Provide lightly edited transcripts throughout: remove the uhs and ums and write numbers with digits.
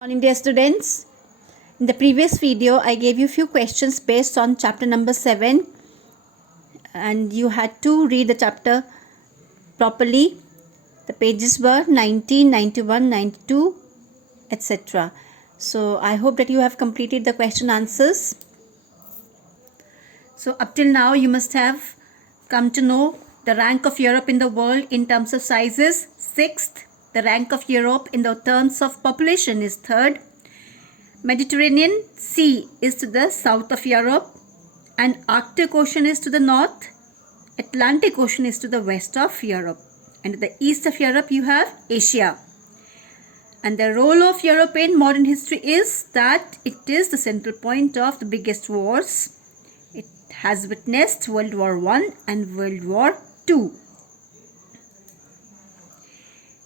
Morning, dear students. In the previous video, I gave you a few questions based on chapter number 7, and you had to read the chapter properly. The pages were 19, 91, 92, etc. So I hope that you have completed the question answers. So up till now, you must have come to know the rank of Europe in the world in terms of sizes, 6th. The rank of Europe in the terms of population is 3rd. Mediterranean Sea is to the south of Europe, and Arctic Ocean is to the north. Atlantic Ocean is to the west of Europe, and to the east of Europe you have Asia. And the role of Europe in modern history is that it is the central point of the biggest wars. It has witnessed World War I and World War II.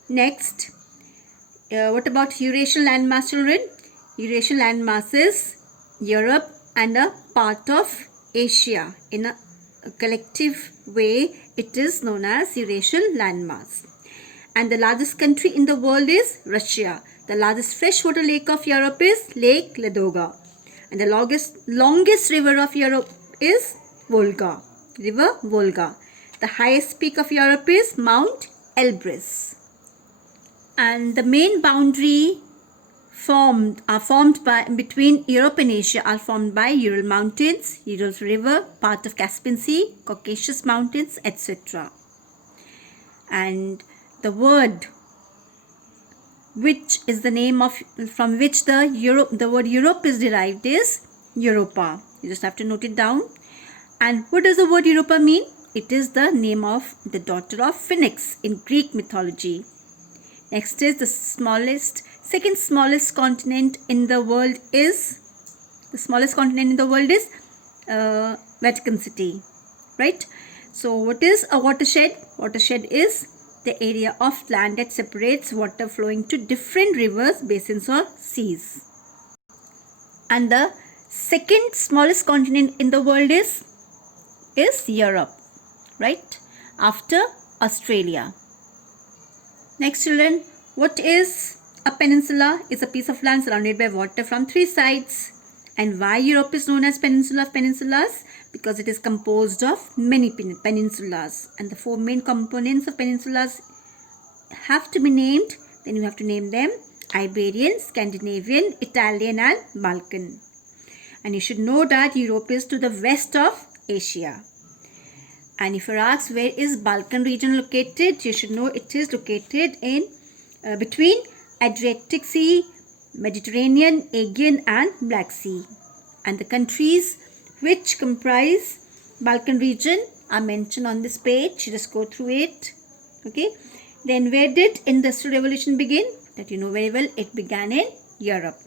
Next, what about Eurasian landmass, children? Eurasian landmass is Europe and a part of Asia. In a collective way, it is known as Eurasian landmass. And the largest country in the world is Russia. The largest freshwater lake of Europe is Lake Ladoga. And the longest river of Europe is Volga. River Volga. The highest peak of Europe is Mount Elbrus. And the main boundary between Europe and Asia are formed by Ural Mountains, Ural River, part of Caspian Sea, Caucasus Mountains, etc. And the word which is the name of from which the word Europe is derived is Europa. You just have to note it down. And what does the word Europa mean? It is the name of the daughter of Phoenix in Greek mythology. Next is second smallest continent in the world is Vatican City, right? So what is a watershed? Watershed is the area of land that separates water flowing to different rivers, basins or seas. And the second smallest continent in the world is Europe, right? After Australia. Next, children, what is a peninsula? It's a piece of land surrounded by water from 3 sides. And why Europe is known as Peninsula of Peninsulas? Because it is composed of many peninsulas. And the 4 main components of peninsulas have to be named. Then you have to name them: Iberian, Scandinavian, Italian and Balkan. And you should know that Europe is to the west of Asia. And if you're asked where is Balkan region located, you should know it is located in between Adriatic Sea, Mediterranean, Aegean and Black Sea. And the countries which comprise Balkan region are mentioned on this page. You just go through it. Okay. Then where did Industrial Revolution begin? That you know very well. It began in Europe.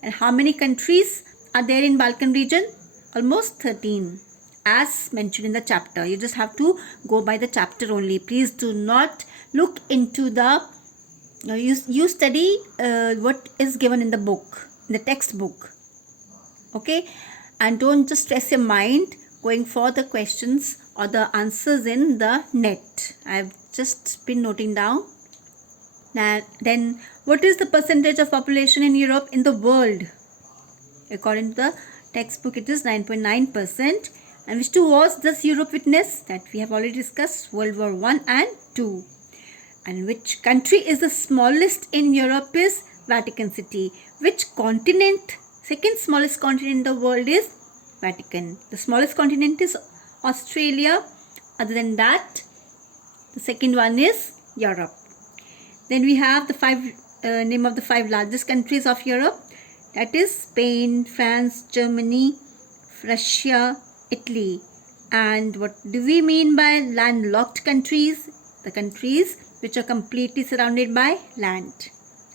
And how many countries are there in Balkan region? Almost 13. As mentioned in the chapter. You just have to go by the chapter only. Please do not look into the you study what is given in the book, in the textbook. Okay, and don't just stress your mind going for the questions or the answers in the net. I've just been noting down. Now then, what is the percentage of population in Europe in the world? According to the textbook, it is 9.9%. And which 2 wars does Europe witness? That we have already discussed, World War I and II. And which country is the smallest in Europe is Vatican City. Which continent, second smallest continent in the world is Vatican. The smallest continent is Australia. Other than that, the second one is Europe. Then we have the name of the 5 largest countries of Europe. That is Spain, France, Germany, Russia, Italy. And what do we mean by landlocked countries? The countries which are completely surrounded by land.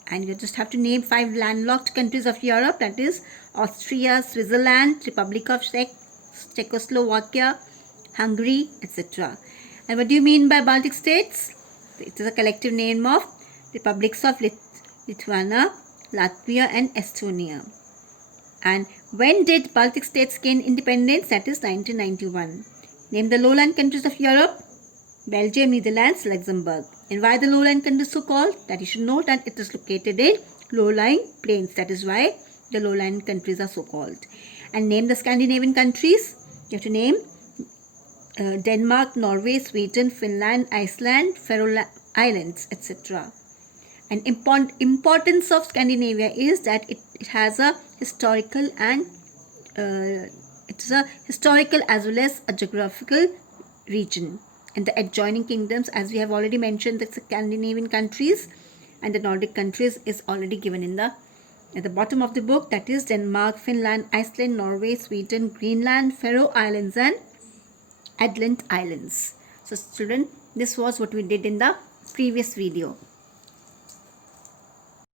And you just have to name 5 landlocked countries of Europe. That is Austria, Switzerland, Republic of Czechoslovakia, Hungary, etc. And what do you mean by Baltic States? It is a collective name of republics of Lithuania, Latvia and Estonia. And when did Baltic States gain independence? That is 1991. Name the lowland countries of Europe: Belgium, Netherlands, Luxembourg. And why the lowland countries so called? That you should know that it is located in low-lying plains. That is why the low-lying countries are so called. And name the Scandinavian countries. You have to name Denmark, Norway, Sweden, Finland, Iceland, Faroe Islands, etc. And importance of Scandinavia is that it has a historical and it's a historical as well as a geographical region. And the adjoining kingdoms, as we have already mentioned, the Scandinavian countries and the Nordic countries is already given in the at the bottom of the book. That is Denmark, Finland, Iceland, Norway, Sweden, Greenland, Faroe Islands and Adland Islands. So children, this was what we did in the previous video.